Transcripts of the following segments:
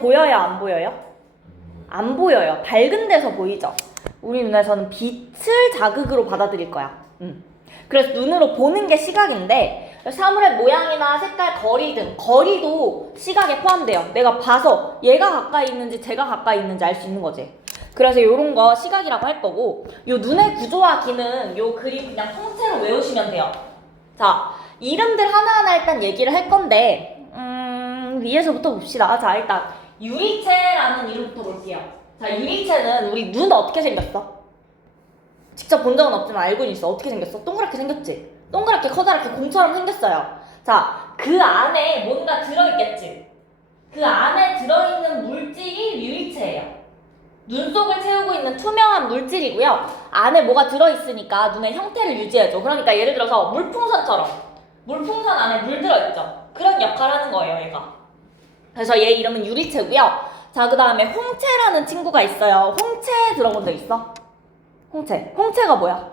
보여요, 안 보여요? 안 보여요. 밝은 데서 보이죠? 우리 눈에서는 빛을 자극으로 받아들일 거야. 그래서 눈으로 보는 게 시각인데 사물의 모양이나 색깔, 거리 등 거리도 시각에 포함돼요. 내가 봐서 얘가 가까이 있는지 제가 가까이 있는지 알 수 있는 거지. 그래서 요런 거 시각이라고 할 거고, 요 눈의 구조와 기능 요 그림 그냥 통째로 외우시면 돼요. 자, 이름들 하나하나 일단 얘기를 할 건데 위에서부터 봅시다. 자, 일단 유리체라는 이름부터 볼게요. 자, 유리체는 우리 눈 어떻게 생겼어? 직접 본 적은 없지만 알고는 있어. 어떻게 생겼어? 동그랗게 생겼지? 동그랗게 커다랗게 공처럼 생겼어요. 자, 그 안에 뭔가 들어있겠지? 그 안에 들어있는 물질이 유리체예요. 눈 속을 채우고 있는 투명한 물질이고요. 안에 뭐가 들어있으니까 눈의 형태를 유지해줘. 그러니까 예를 들어서 물풍선처럼 물풍선 안에 물 들어있죠? 그런 역할을 하는 거예요, 얘가. 그래서 얘 이름은 유리체고요. 자, 그 다음에 홍채라는 친구가 있어요. 홍채 들어본 적 있어? 홍채. 홍채가 뭐야?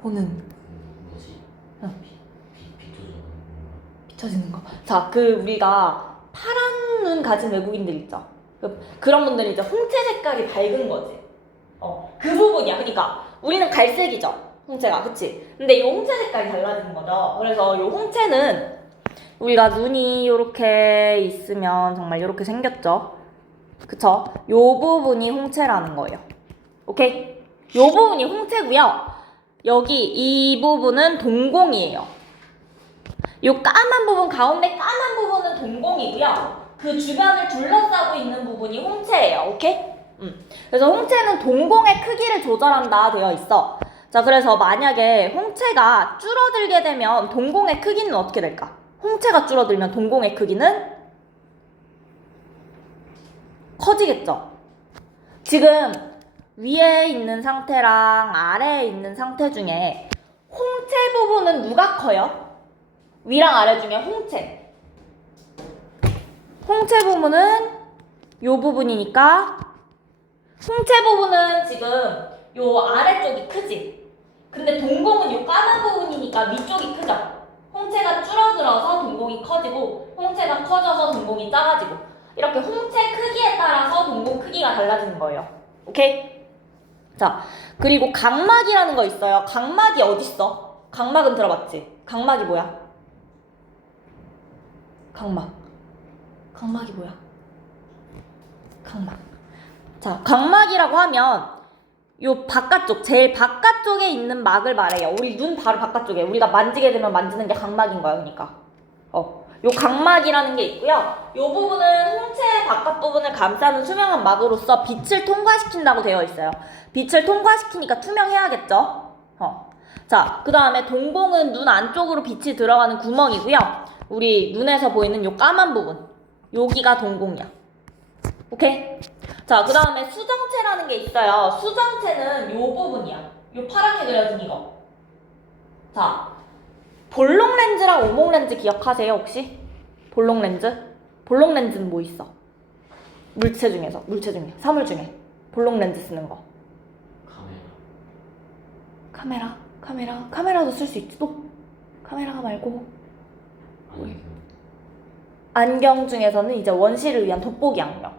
보는. 뭐지? 비춰지는 거. 자, 우리가 파란 눈 가진 외국인들 있죠? 그런 분들이 이제 홍채 색깔이 밝은 거지. 그 부분이야. 그러니까 우리는 갈색이죠, 홍채가. 그치? 근데 이 홍채 색깔이 달라지는 거죠. 그래서 이 홍채는 우리가 눈이 이렇게 있으면 정말 이렇게 생겼죠. 그쵸? 요 부분이 홍채라는 거예요. 오케이? 요 부분이 홍채고요. 여기 이 부분은 동공이에요. 요 까만 부분, 가운데 까만 부분은 동공이고요. 그 주변을 둘러싸고 있는 부분이 홍채예요. 오케이? 그래서 홍채는 동공의 크기를 조절한다 되어 있어. 자, 그래서 만약에 홍채가 줄어들게 되면 동공의 크기는 어떻게 될까? 홍채가 줄어들면 동공의 크기는 커지겠죠? 지금 위에 있는 상태랑 아래에 있는 상태 중에 홍채 부분은 누가 커요? 위랑 아래 중에 홍채. 홍채 부분은 요 부분이니까 홍채 부분은 지금 요 아래쪽이 크지? 근데 동공은 요 까만 부분이니까 위쪽이 크죠? 홍채가 줄어들어서 동공이 커지고 홍채가 커져서 동공이 작아지고 이렇게 홍채 크기에 따라서 동공 크기가 달라지는 거예요. 오케이? 자, 그리고 각막이라는 거 있어요. 각막이 어딨어? 각막은 들어봤지? 각막이 뭐야? 각막이 뭐야? 각막. 자, 각막이라고 하면 요 바깥쪽, 제일 바깥쪽에 있는 막을 말해요. 우리 눈 바로 바깥쪽에. 우리가 만지게 되면 만지는 게 각막인 거야, 그러니까. 요 각막이라는 게 있고요. 요 부분은 홍채 바깥 부분을 감싸는 투명한 막으로서 빛을 통과시킨다고 되어 있어요. 빛을 통과시키니까 투명해야겠죠? 자, 그 다음에 동공은 눈 안쪽으로 빛이 들어가는 구멍이고요. 우리 눈에서 보이는 요 까만 부분, 여기가 동공이야. 오케이? 자, 그 다음에 수정체라는 게 있어요. 수정체는 요 부분이야. 요 파랗게 그려진 이거. 자, 볼록 렌즈랑 오목 렌즈 기억하세요, 혹시? 볼록 렌즈? 볼록 렌즈는 뭐 있어? 물체 중에, 사물 중에 볼록 렌즈 쓰는 거. 카메라도 쓸 수 있지. 또 카메라가 말고 안경 중에서는 이제 원시를 위한 돋보기 안경.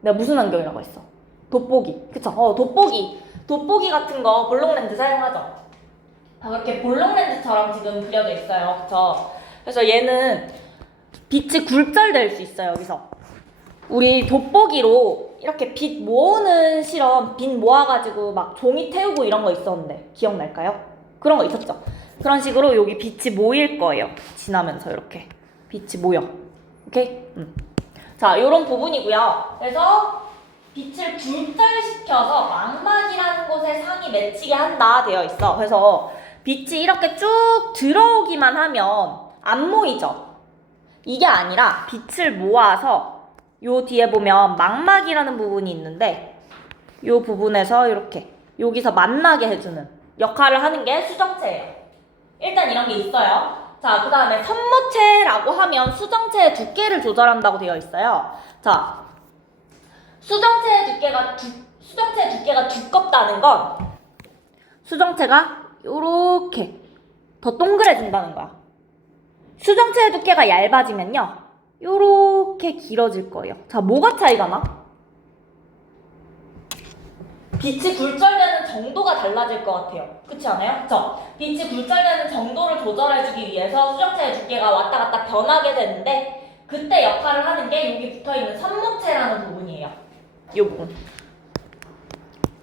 내가 무슨 안경이라고 했어? 돋보기. 그쵸? 돋보기 같은 거 볼록 렌즈 사용하죠. 이렇게 볼록 렌즈처럼 지금 그려져 있어요. 그쵸? 그래서 얘는 빛이 굴절될 수 있어요. 여기서 우리 돋보기로 이렇게 빛 모으는 실험, 빛 모아가지고 막 종이 태우고 이런 거 있었는데 기억날까요? 그런 거 있었죠? 그런 식으로 여기 빛이 모일 거예요. 지나면서 이렇게 빛이 모여. 오케이? 자, 요런 부분이고요. 그래서 빛을 굴절시켜서 망막이라는 곳에 상이 맺히게 한다 되어 있어. 그래서 빛이 이렇게 쭉 들어오기만 하면 안 모이죠? 이게 아니라 빛을 모아서 요 뒤에 보면 망막이라는 부분이 있는데 요 부분에서 이렇게 여기서 만나게 해주는 역할을 하는 게 수정체예요. 일단 이런 게 있어요. 자, 그 다음에 선모체라고 하면 수정체의 두께를 조절한다고 되어 있어요. 자, 수정체의 두께가 두껍다는 건 수정체가 요렇게 더 동그래진다는 거야. 수정체의 두께가 얇아지면요. 요렇게 길어질 거예요. 자, 뭐가 차이가 나? 빛이 굴절되는 정도가 달라질 것 같아요. 그렇지 않아요? 그쵸? 빛이 굴절되는 정도를 조절해주기 위해서 수정체의 두께가 왔다 갔다 변하게 되는데 그때 역할을 하는 게 여기 붙어있는 선무체라는 부분이에요. 이 부분.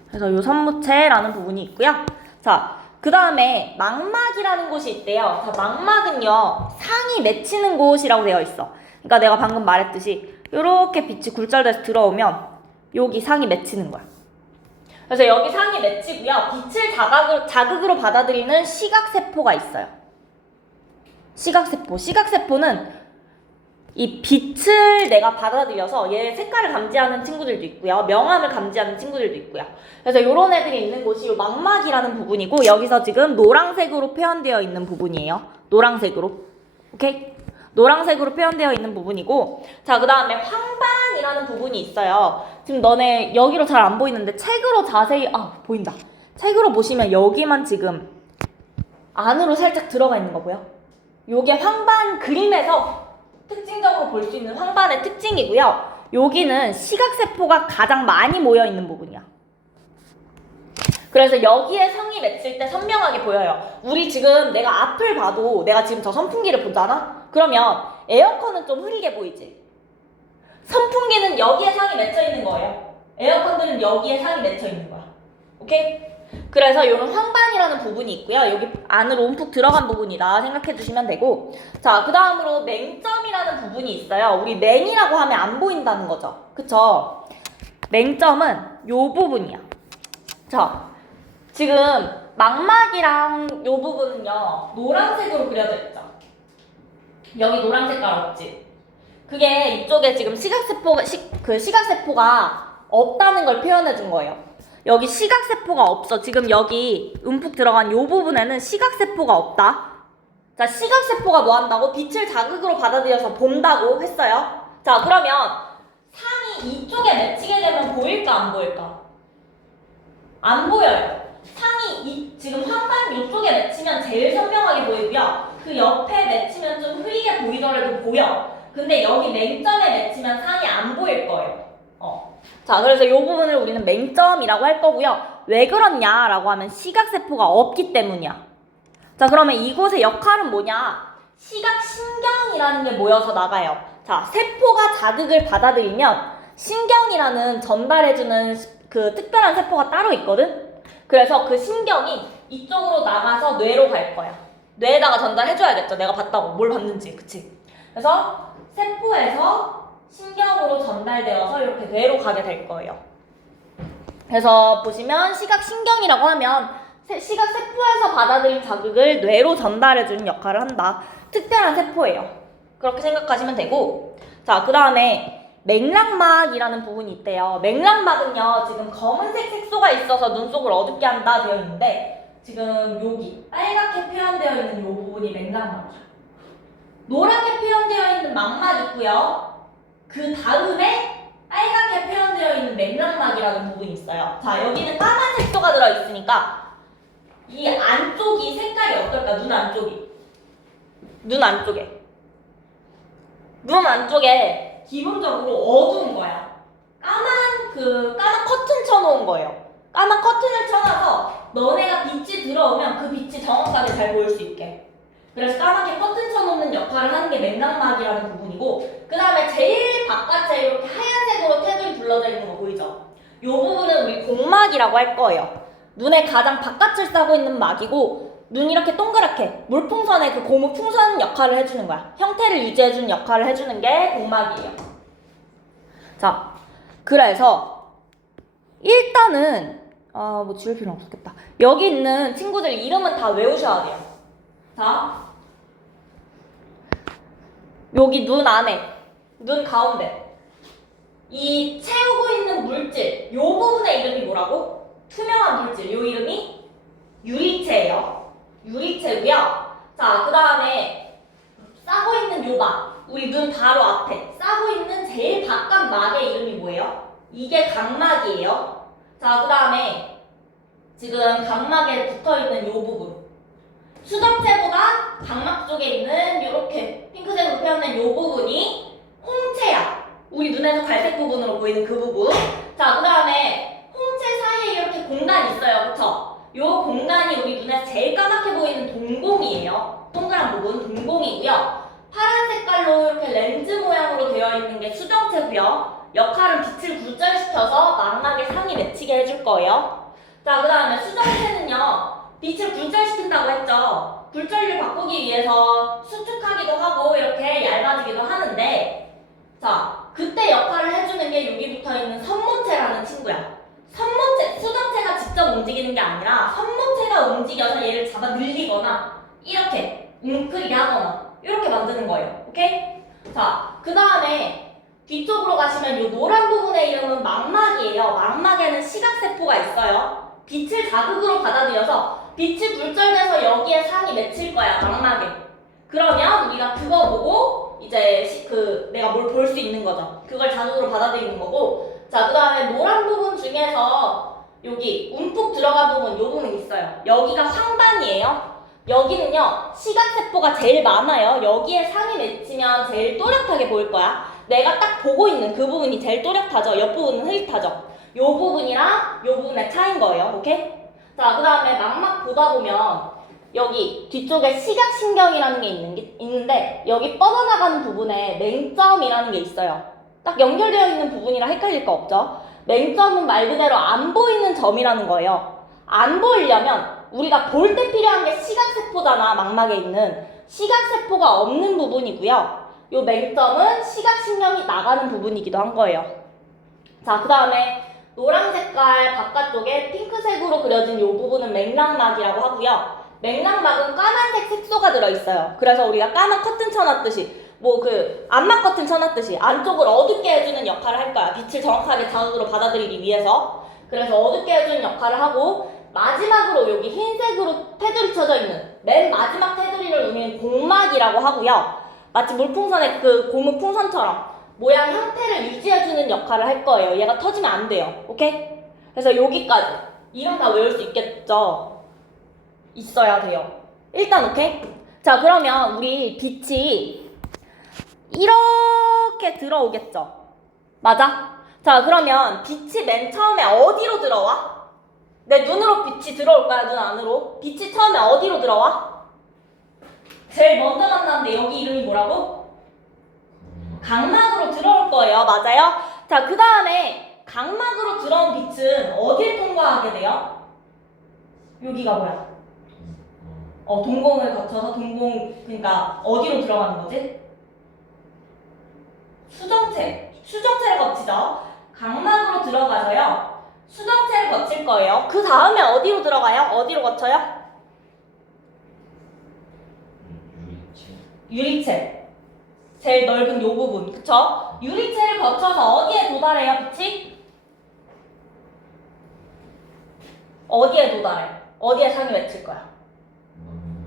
그래서 이 선무체라는 부분이 있고요. 자, 그 다음에 망막이라는 곳이 있대요. 자, 망막은요. 상이 맺히는 곳이라고 되어 있어. 그러니까 내가 방금 말했듯이 이렇게 빛이 굴절돼서 들어오면 여기 상이 맺히는 거야. 그래서 여기 상이 맺히고요. 빛을 자극으로 받아들이는 시각세포가 있어요. 시각세포. 시각세포는 이 빛을 내가 받아들여서 얘 색깔을 감지하는 친구들도 있고요. 명암을 감지하는 친구들도 있고요. 그래서 이런 애들이 있는 곳이 이 망막이라는 부분이고 여기서 지금 노란색으로 표현되어 있는 부분이에요. 노란색으로. 오케이? 노란색으로 표현되어 있는 부분이고 자, 그 다음에 황반이라는 부분이 있어요. 지금 너네 여기로 잘 안 보이는데 책으로 자세히 보인다. 책으로 보시면 여기만 지금 안으로 살짝 들어가 있는 거 보여? 요게 황반 그림에서 특징적으로 볼 수 있는 황반의 특징이고요. 여기는 시각세포가 가장 많이 모여있는 부분이야. 그래서 여기에 성이 맺힐 때 선명하게 보여요. 우리 지금 내가 앞을 봐도 내가 지금 저 선풍기를 보잖아? 그러면 에어컨은 좀 흐리게 보이지? 선풍기는 여기에 상이 맺혀 있는 거예요. 에어컨들은 여기에 상이 맺혀 있는 거야. 오케이? 그래서 이런 황반이라는 부분이 있고요. 여기 안으로 움푹 들어간 부분이다 생각해 주시면 되고 자, 그 다음으로 맹점이라는 부분이 있어요. 우리 맹이라고 하면 안 보인다는 거죠. 그쵸? 맹점은 요 부분이야. 자, 지금 망막이랑 요 부분은요. 노란색으로 그려져 있죠. 여기 노란 색깔 없지? 그게 이쪽에 지금 시각세포가 없다는 걸 표현해 준 거예요. 여기 시각세포가 없어. 지금 여기 움푹 들어간 이 부분에는 시각세포가 없다. 자, 시각세포가 뭐 한다고? 빛을 자극으로 받아들여서 본다고 했어요. 자, 그러면 상이 이쪽에 맺히게 되면 보일까 안 보일까? 안 보여요. 상이 지금 황반 이쪽에 맺히면 제일 선명하게 보이고요. 그 옆에 맺히면 좀 흐리게 보이더라도 보여. 근데 여기 맹점에 맺히면 상이 안 보일 거예요. 자, 그래서 이 부분을 우리는 맹점이라고 할 거고요. 왜 그렇냐라고 하면 시각세포가 없기 때문이야. 자, 그러면 이곳의 역할은 뭐냐? 시각신경이라는 게 모여서 나가요. 자, 세포가 자극을 받아들이면 신경이라는 전달해주는 그 특별한 세포가 따로 있거든? 그래서 그 신경이 이쪽으로 나가서 뇌로 갈 거야. 뇌에다가 전달해줘야겠죠. 내가 봤다고. 뭘 봤는지. 그치? 그래서 세포에서 신경으로 전달되어서 이렇게 뇌로 가게 될 거예요. 그래서 보시면 시각신경이라고 하면 시각세포에서 받아들인 자극을 뇌로 전달해주는 역할을 한다. 특별한 세포예요. 그렇게 생각하시면 되고 자, 그 다음에 맥락막이라는 부분이 있대요. 맥락막은요. 지금 검은색 색소가 있어서 눈 속을 어둡게 한다 되어 있는데 지금 여기 빨갛게 표현되어 있는 이 부분이 맥락막이야. 노랗게 표현되어 있는 망막 있고요. 그 다음에 빨갛게 표현되어 있는 맥락막이라는 부분이 있어요. 자, 여기는 까만 색소가 들어있으니까 이 안쪽이 색깔이 어떨까? 눈 안쪽이. 눈 안쪽에 기본적으로 어두운 거야. 까만 커튼 쳐놓은 거예요. 까만 커튼을 쳐놔서 너네가 빛이 들어오면 그 빛이 정확하게 잘 보일 수 있게. 그래서 까맣게 커튼 쳐놓는 역할을 하는 게 맥락막이라는 부분이고 그 다음에 제일 바깥에 이렇게 하얀색으로 테두리 둘러져 있는 거 보이죠? 이 부분은 우리 공막이라고 할 거예요. 눈의 가장 바깥을 싸고 있는 막이고 눈이 이렇게 동그랗게 물풍선의 그 고무 풍선 역할을 해주는 거야. 형태를 유지해주는 역할을 해주는 게 공막이에요. 자, 그래서 일단은 뭐 지울 필요는 없었겠다. 여기 있는 친구들 이름은 다 외우셔야 돼요. 자, 여기 눈 안에, 눈 가운데 이 채우고 있는 물질, 이 부분의 이름이 뭐라고? 투명한 물질, 이 이름이 유리체예요. 유리체고요. 자, 그 다음에 싸고 있는 요 막, 우리 눈 바로 앞에 싸고 있는 제일 바깥 막의 이름이 뭐예요? 이게 각막이에요. 자, 그 다음에 지금 각막에 붙어있는 요 부분, 수정체보다 각막 쪽에 있는 이렇게 핑크색으로 표현된 이 부분이 홍채야. 우리 눈에서 갈색 부분으로 보이는 그 부분. 자, 그 다음에 홍채 사이에 이렇게 공간이 있어요. 그쵸? 이 공간이 우리 눈에 제일 까맣게 보이는 동공이에요. 동그란 부분, 동공이고요. 파란 색깔로 이렇게 렌즈 모양으로 되어 있는 게 수정체고요. 역할은 빛을 굴절시켜서 망막에 상이 맺히게 해줄 거예요. 자, 그 다음에 수정체는요. 빛을 굴절시킨다고 했죠. 굴절을 바꾸기 위해서 수축하기도 하고 이렇게 얇아지기도 하는데 자, 그때 역할을 해주는 게 여기 붙어있는 선모체라는 친구야. 선모체, 수정체가 직접 움직이는 게 아니라 선모체가 움직여서 얘를 잡아 늘리거나 이렇게 웅크리게 하거나 이렇게 만드는 거예요. 오케이? 자, 그 다음에 뒤쪽으로 가시면 이 노란 부분의 이름은 망막이에요. 망막에는 시각세포가 있어요. 빛을 자극으로 받아들여서 빛이 굴절돼서 여기에 상이 맺힐 거야, 망막에. 그러면 우리가 그거 보고 이제 내가 뭘 볼 수 있는 거죠. 그걸 자극으로 받아들이는 거고. 자, 그 다음에 노란 부분 중에서 여기 움푹 들어간 부분, 요 부분 있어요. 여기가 황반이에요. 여기는요, 시각세포가 제일 많아요. 여기에 상이 맺히면 제일 또렷하게 보일 거야. 내가 딱 보고 있는 그 부분이 제일 또렷하죠. 옆부분은 흐릿하죠. 요 부분이랑 요 부분의 차이인 거예요. 오케이? 자, 그 다음에 망막 보다 보면 여기 뒤쪽에 시각신경이라는 게 있는데 여기 뻗어나가는 부분에 맹점이라는 게 있어요. 딱 연결되어 있는 부분이라 헷갈릴 거 없죠? 맹점은 말 그대로 안 보이는 점이라는 거예요. 안 보이려면 우리가 볼 때 필요한 게 시각세포잖아. 망막에 있는 시각세포가 없는 부분이고요. 이 맹점은 시각신경이 나가는 부분이기도 한 거예요. 자, 그 다음에 노란 색깔 바깥쪽에 핑크색으로 그려진 이 부분은 맥락막이라고 하고요. 맥락막은 까만색 색소가 들어있어요. 그래서 우리가 까만 커튼 쳐놨듯이 암막 커튼 쳐놨듯이 안쪽을 어둡게 해주는 역할을 할 거야. 빛을 정확하게 자극으로 받아들이기 위해서. 그래서 어둡게 해주는 역할을 하고 마지막으로 여기 흰색으로 테두리 쳐져 있는 맨 마지막 테두리를 우리는 공막이라고 하고요. 마치 물풍선의 그 고무 풍선처럼 모양 형태를 유지해주는 역할을 할 거예요. 얘가 터지면 안 돼요. 오케이? 그래서 여기까지 이름 다 외울 수 있겠죠? 있어야 돼요. 일단 오케이? 자, 그러면 우리 빛이 이렇게 들어오겠죠? 맞아? 자, 그러면 빛이 맨 처음에 어디로 들어와? 내 눈으로 빛이 들어올까요? 눈 안으로? 빛이 처음에 어디로 들어와? 제일 먼저 만났는데 여기 이름이 뭐라고? 각막으로 들어올 거예요. 맞아요? 자, 그 다음에 각막으로 들어온 빛은 어딜 통과하게 돼요? 여기가 뭐야? 동공을 거쳐서 그러니까 어디로 들어가는 거지? 수정체를 거치죠. 각막으로 들어가서요. 수정체를 거칠 거예요. 그 다음에 어디로 들어가요? 어디로 거쳐요? 유리체. 제일 넓은 요 부분, 그쵸? 유리체를 거쳐서 어디에 도달해요, 빛이? 어디에 도달해? 어디에 상이 맺힐 거야?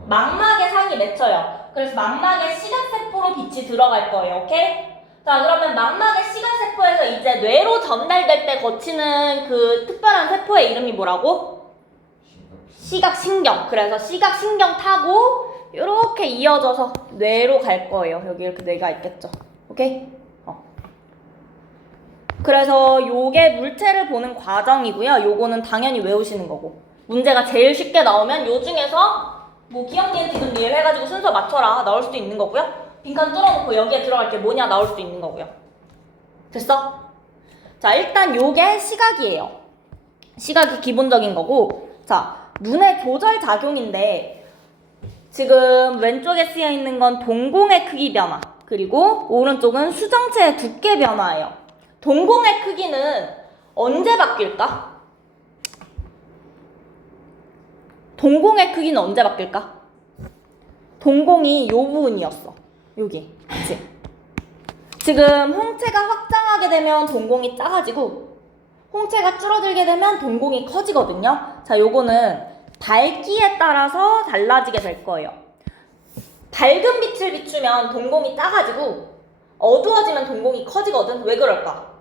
망막에 상이 맺혀요. 그래서 망막에 시각세포로 빛이 들어갈 거예요, 오케이? 자, 그러면 망막의 시각세포에서 이제 뇌로 전달될 때 거치는 그 특별한 세포의 이름이 뭐라고? 시각신경. 그래서 시각신경 타고 이렇게 이어져서 뇌로 갈 거예요. 여기 이렇게 뇌가 있겠죠. 오케이? 그래서 요게 물체를 보는 과정이고요. 요거는 당연히 외우시는 거고. 문제가 제일 쉽게 나오면 요 중에서 기억, 니은, 디귿, 리을 해가지고 순서 맞춰라 나올 수도 있는 거고요. 빈칸 뚫어놓고 여기에 들어갈 게 뭐냐 나올 수도 있는 거고요. 됐어? 자, 일단 요게 시각이에요. 시각이 기본적인 거고, 자, 눈의 교절 작용인데 지금 왼쪽에 쓰여 있는 건 동공의 크기 변화, 그리고 오른쪽은 수정체의 두께 변화예요. 동공의 크기는 언제 바뀔까? 동공의 크기는 언제 바뀔까? 동공이 요 부분이었어. 여기, 그치? 지금 홍채가 확장하게 되면 동공이 작아지고 홍채가 줄어들게 되면 동공이 커지거든요. 자, 요거는 밝기에 따라서 달라지게 될 거예요. 밝은 빛을 비추면 동공이 작아지고 어두워지면 동공이 커지거든. 왜 그럴까?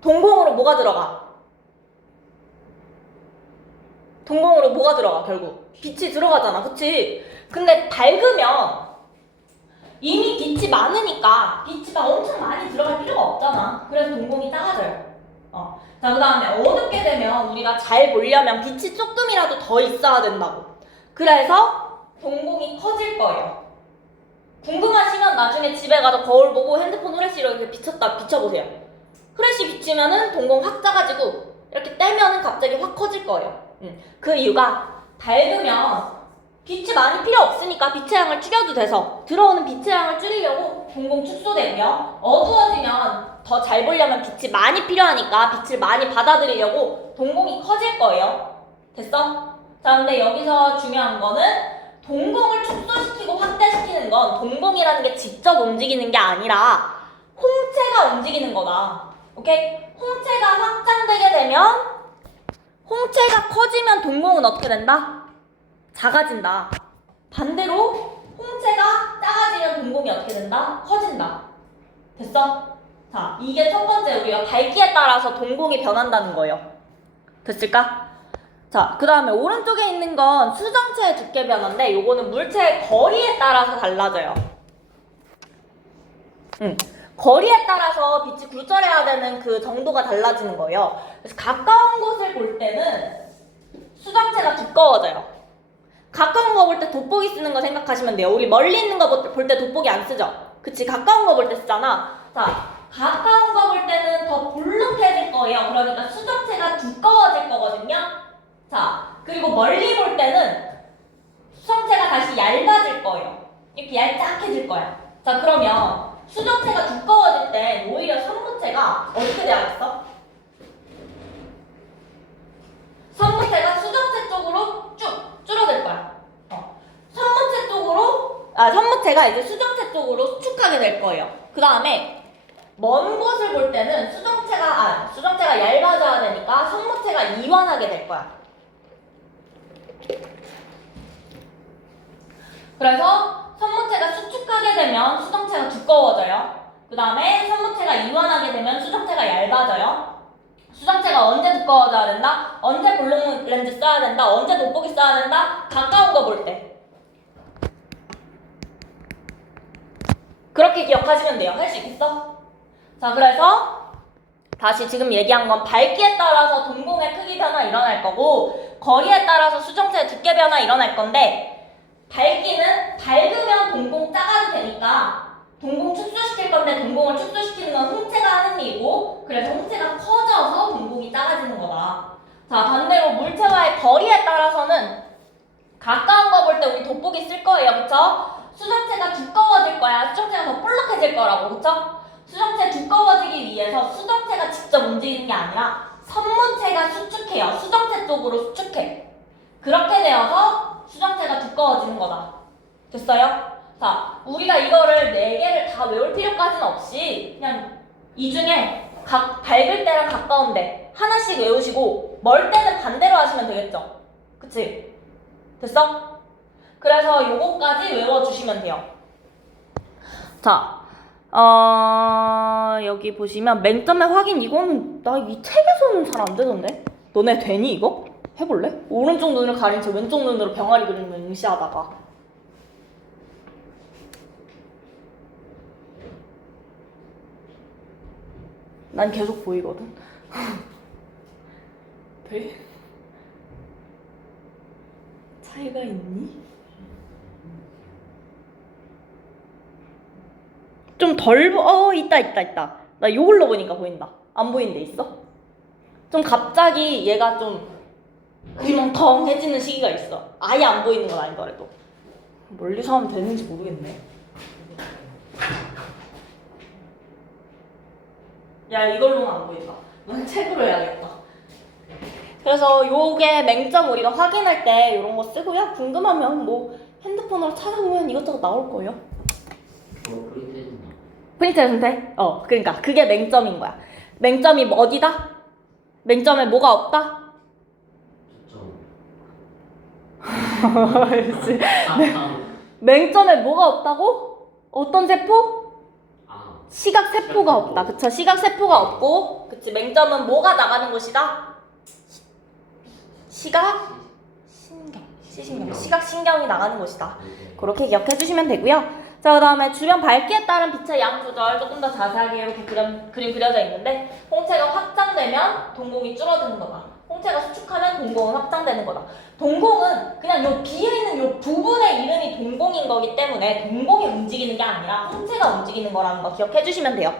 동공으로 뭐가 들어가? 동공으로 뭐가 들어가 결국? 빛이 들어가잖아, 그치? 근데 밝으면 이미 빛이 많으니까 빛이 막 엄청 많이 들어갈 필요가 없잖아. 그래서 동공이 작아져요. 자, 그 다음에 어둡게 되면 우리가 잘 보려면 빛이 조금이라도 더 있어야 된다고. 그래서 동공이 커질 거예요. 궁금하시면 나중에 집에 가서 거울 보고 핸드폰 후레쉬로 이렇게 비춰보세요. 후레쉬 비치면은 동공 확 작아지고 이렇게 떼면은 갑자기 확 커질 거예요. 그 이유가 밝으면 빛이 많이 필요 없으니까 빛의 양을 줄여도 돼서 들어오는 빛의 양을 줄이려고 동공 축소되고요. 어두워지면 더 잘 보려면 빛이 많이 필요하니까 빛을 많이 받아들이려고 동공이 커질 거예요. 됐어? 자, 근데 여기서 중요한 거는 동공을 축소시키고 확대시키는 건 동공이라는 게 직접 움직이는 게 아니라 홍채가 움직이는 거다. 오케이? 홍채가 확장되게 되면 홍채가 커지면 동공은 어떻게 된다? 작아진다. 반대로 홍채가 작아지면 동공이 어떻게 된다? 커진다. 됐어? 자, 이게 첫 번째 우리가 밝기에 따라서 동공이 변한다는 거예요. 됐을까? 자, 그 다음에 오른쪽에 있는 건 수정체의 두께 변화인데 요거는 물체의 거리에 따라서 달라져요. 거리에 따라서 빛이 굴절해야 되는 그 정도가 달라지는 거예요. 그래서 가까운 곳을 볼 때는 수정체가 두꺼워져요. 가까운 거 볼 때 돋보기 쓰는 거 생각하시면 돼요. 우리 멀리 있는 거 볼 때 돋보기 안 쓰죠? 그치? 가까운 거 볼 때 쓰잖아. 자, 가까운 거 볼 때는 더 볼록해질 거예요. 그러니까 수정체가 두꺼워질 거거든요. 자, 그리고 멀리 볼 때는 수정체가 다시 얇아질 거예요. 이렇게 얄짝해질 거야. 자, 그러면 수정체가 두꺼워질 때 오히려 선무체가 어떻게 돼야겠어? 선무체가 수정체 쪽으로 쭉 줄어들 거야. 선무체 쪽으로, 선무체가 이제 수정체 쪽으로 수축하게 될 거예요. 그 다음에 먼 곳을 볼 때는 수정체가 얇아져야 되니까 선무체가 이완하게 될 거야. 그래서 선무체가 수축하게 되면 수정체가 두꺼워져요. 그 다음에 선무체가 이완하게 되면 수정체가 얇아져요. 수정체가 언제 두꺼워져야 된다? 언제 볼록 렌즈 써야 된다? 언제 돋보기 써야 된다? 가까운 거 볼 때. 그렇게 기억하시면 돼요. 할 수 있겠어? 자, 그래서 다시 지금 얘기한 건 밝기에 따라서 동공의 크기 변화 일어날 거고 거리에 따라서 수정체의 두께 변화 일어날 건데 밝기는 밝으면 동공 작아도 되니까 동공 축소시킬 건데 동공을 축소시키는 건 홍채가 하는 일이고 그래서 홍채가 커져서 동공이 작아지는 거다. 자, 반대로 물체와의 거리에 따라서는 가까운 거 볼 때 우리 돋보기 쓸 거예요. 그쵸? 수정체가 두꺼워질 거야. 수정체가 더 볼록해질 거라고. 그쵸? 수정체 두꺼워지기 위해서 수정체가 직접 움직이는 게 아니라 선무체가 수축해요. 수정체 쪽으로 수축해. 그렇게 되어서 수정체가 두꺼워지는 거다. 됐어요? 자, 우리가 이거를 4개를 다 외울 필요까지는 없이 그냥 이 중에 각 밝을 때랑 가까운 데 하나씩 외우시고 멀 때는 반대로 하시면 되겠죠? 그치? 됐어? 그래서 요거까지 외워주시면 돼요. 자, 여기 보시면 맹점의 확인 이거는 나 이 책에서는 잘 안 되던데? 너네 되니 이거? 해볼래? 오른쪽 눈을 가린 채 왼쪽 눈으로 병아리 그리는 거 응시하다가 난 계속 보이거든. 돼? 차이가 있니? 좀 덜 있다. 나 이걸로 보니까 보인다. 안 보이는 데 있어? 좀 갑자기 얘가 좀 텅텅해지는 시기가 있어. 아예 안 보이는 건 아니더라도. 멀리서 하면 되는지 모르겠네. 야, 이걸로는 안 보인다. 넌 책으로 해야겠다. 그래서 요게 맹점 우리가 확인할 때 이런 거 쓰고요. 궁금하면 뭐 핸드폰으로 찾아보면 이것저것 나올 거예요. 프린트해주면 돼? 그러니까 그게 맹점인 거야. 맹점이 어디다? 맹점에 뭐가 없다? 맹점에 뭐가 없다고? 어떤 세포? 시각 세포가 없다. 그쵸? 시각 세포가 없고, 그치? 맹점은 뭐가 나가는 곳이다? 시각 시신경, 시각신경이 나가는 곳이다. 그렇게 기억해 주시면 되고요. 자, 그 다음에 주변 밝기에 따른 빛의 양 조절 조금 더 자세하게 이렇게 그림 그려져 있는데, 홍채가 확장되면 동공이 줄어드는 거다. 홍채가 수축하면 동공은 확장되는 거다. 동공은 그냥 요 비어있는 요 부분의 이름이 동공인 거기 때문에 동공이 움직이는 게 아니라 홍채가 움직이는 거라는 거 기억해 주시면 돼요.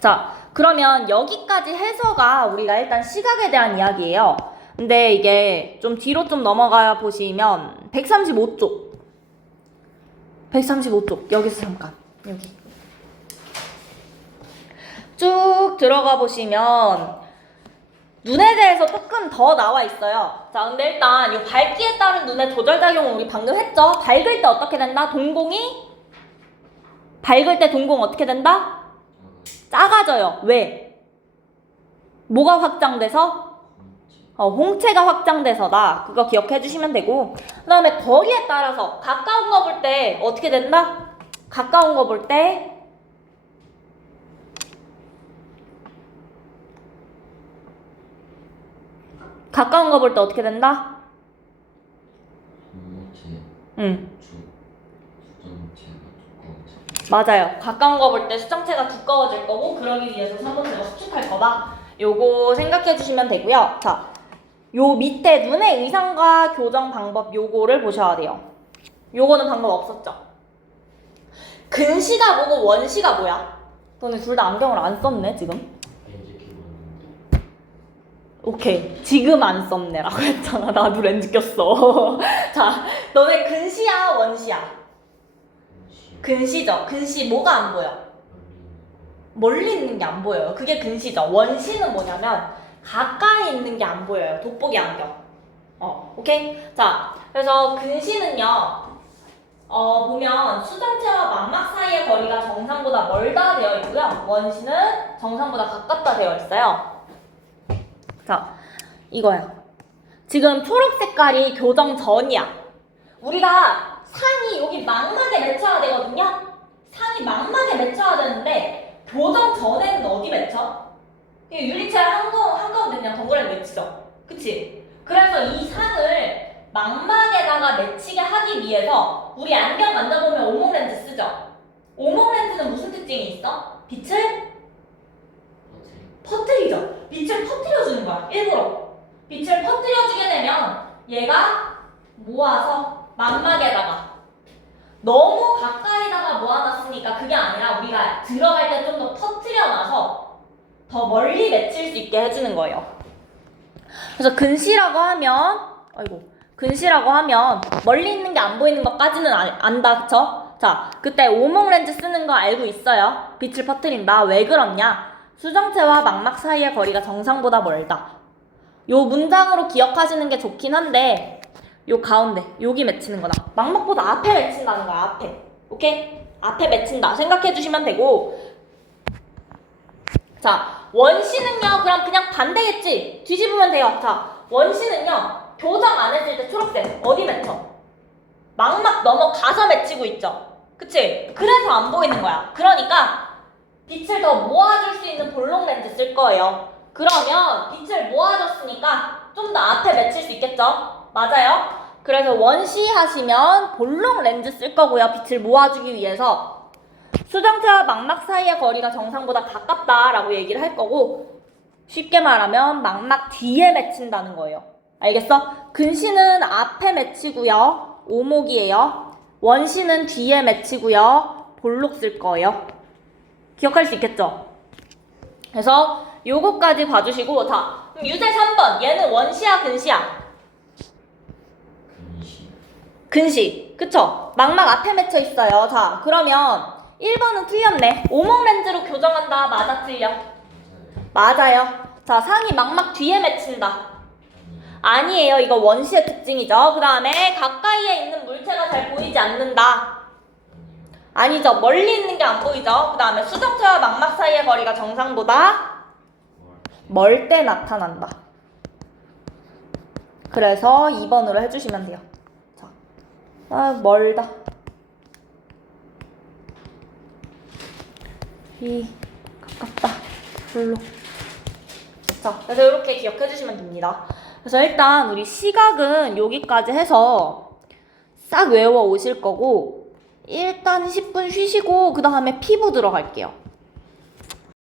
자, 그러면 여기까지 해서가 우리가 일단 시각에 대한 이야기예요. 근데 이게 좀 뒤로 좀 넘어가 보시면 135쪽 여기서 잠깐 여기 쭉 들어가 보시면 눈에 대해서 조금 더 나와 있어요. 자, 근데 일단 이 밝기에 따른 눈의 조절작용을 우리 방금 했죠. 밝을 때 어떻게 된다? 밝을 때 동공 어떻게 된다? 작아져요. 왜? 뭐가 확장돼서? 홍채가 확장돼서다. 그거 기억해 주시면 되고, 그 다음에 거리에 따라서 가까운 거 볼 때 어떻게 된다? 가까운 거 볼 때 어떻게 된다? 맞아요. 가까운 거 볼 때 수정체가 두꺼워질 거고, 그러기 위해서 삼분체가 수축할 거다. 요거 생각해 주시면 되고요. 자, 요 밑에 눈의 의상과 교정 방법 요거를 보셔야 돼요. 요거는 방금 없었죠? 근시가 뭐고 원시가 뭐야? 너네 둘 다 안경을 안 썼네 지금? 오케이, 지금 안 썼네라고 했잖아. 나도 렌즈 꼈어. 자, 너네 근시야 원시야? 근시죠. 근시 뭐가 안 보여? 멀리 있는 게 안 보여요. 그게 근시죠. 원시는 뭐냐면 가까이 있는 게 안 보여요. 돋보기 안경. 오케이? 자, 그래서 근시는요. 보면 수정체와 망막 사이의 거리가 정상보다 멀다 되어 있고요. 원시는 정상보다 가깝다 되어 있어요. 자, 이거야. 지금 초록 색깔이 교정 전이야. 우리가 상이 여기 망막에 맺혀야 되거든요. 상이 망막에 맺혀야 되는데 교정 전에는 어디 맺혀? 유리체 한가운데 그냥 덩그러니 맺히죠. 그치? 그래서 이 상을 망막에다가 맺히게 하기 위해서 우리 안경 만져보면 오목 렌즈 쓰죠? 오목 렌즈는 무슨 특징이 있어? 빛을 퍼뜨리죠. 빛을 퍼뜨려주는 거야. 일부러. 빛을 퍼뜨려주게 되면 얘가 모아서 망막에다가 너무 가까이다가 모아놨으니까 그게 아니라 우리가 들어갈 때 좀 더 퍼뜨려놔서 더 멀리 맺힐 수 있게 해주는 거예요. 그래서 근시라고 하면 멀리 있는 게 안 보이는 것까지는 안다, 그쵸? 자, 그때 오목 렌즈 쓰는 거 알고 있어요. 빛을 퍼뜨린다. 왜 그렇냐? 수정체와 망막 사이의 거리가 정상보다 멀다. 요 문장으로 기억하시는 게 좋긴 한데 요 가운데 여기 맺히는 거다. 망막보다 앞에 맺힌다는 거야. 앞에. 오케이? 앞에 맺힌다 생각해 주시면 되고, 자, 원시는요 그럼 그냥 반대겠지. 뒤집으면 돼요. 자, 원시는요 교정 안 했을 때 초록색 어디 맺혀? 망막 넘어가서 맺히고 있죠. 그치? 그래서 안 보이는 거야. 그러니까 빛을 더 모아줄 수 있는 볼록 렌즈 쓸 거예요. 그러면 빛을 모아줬으니까 좀 더 앞에 맺힐 수 있겠죠? 맞아요? 그래서 원시 하시면 볼록 렌즈 쓸 거고요. 빛을 모아주기 위해서 수정체와 망막 사이의 거리가 정상보다 가깝다라고 얘기를 할 거고, 쉽게 말하면 망막 뒤에 맺힌다는 거예요. 알겠어? 근시는 앞에 맺히고요. 오목이에요. 원시는 뒤에 맺히고요. 볼록 쓸 거예요. 기억할 수 있겠죠? 그래서 요거까지 봐주시고, 자, 그럼 유제 3번. 얘는 원시야, 근시야? 근시. 그쵸? 망막 앞에 맺혀 있어요. 자, 그러면 1번은 틀렸네. 오목 렌즈로 교정한다. 맞아, 틀려? 맞아요. 자, 상이 망막 뒤에 맺힌다. 아니에요. 이거 원시의 특징이죠. 그 다음에 가까이에 있는 물체가 잘 보이지 않는다. 아니죠. 멀리 있는 게 안 보이죠. 그 다음에 수정체와 망막 사이의 거리가 정상보다 멀 때 나타난다. 그래서 2번으로 해주시면 돼요. 자, 멀다. 가깝다. 별로. 자, 그래서 이렇게 기억해 주시면 됩니다. 그래서 일단 우리 시각은 여기까지 해서 싹 외워 오실 거고 일단 10분 쉬시고 그 다음에 피부 들어갈게요.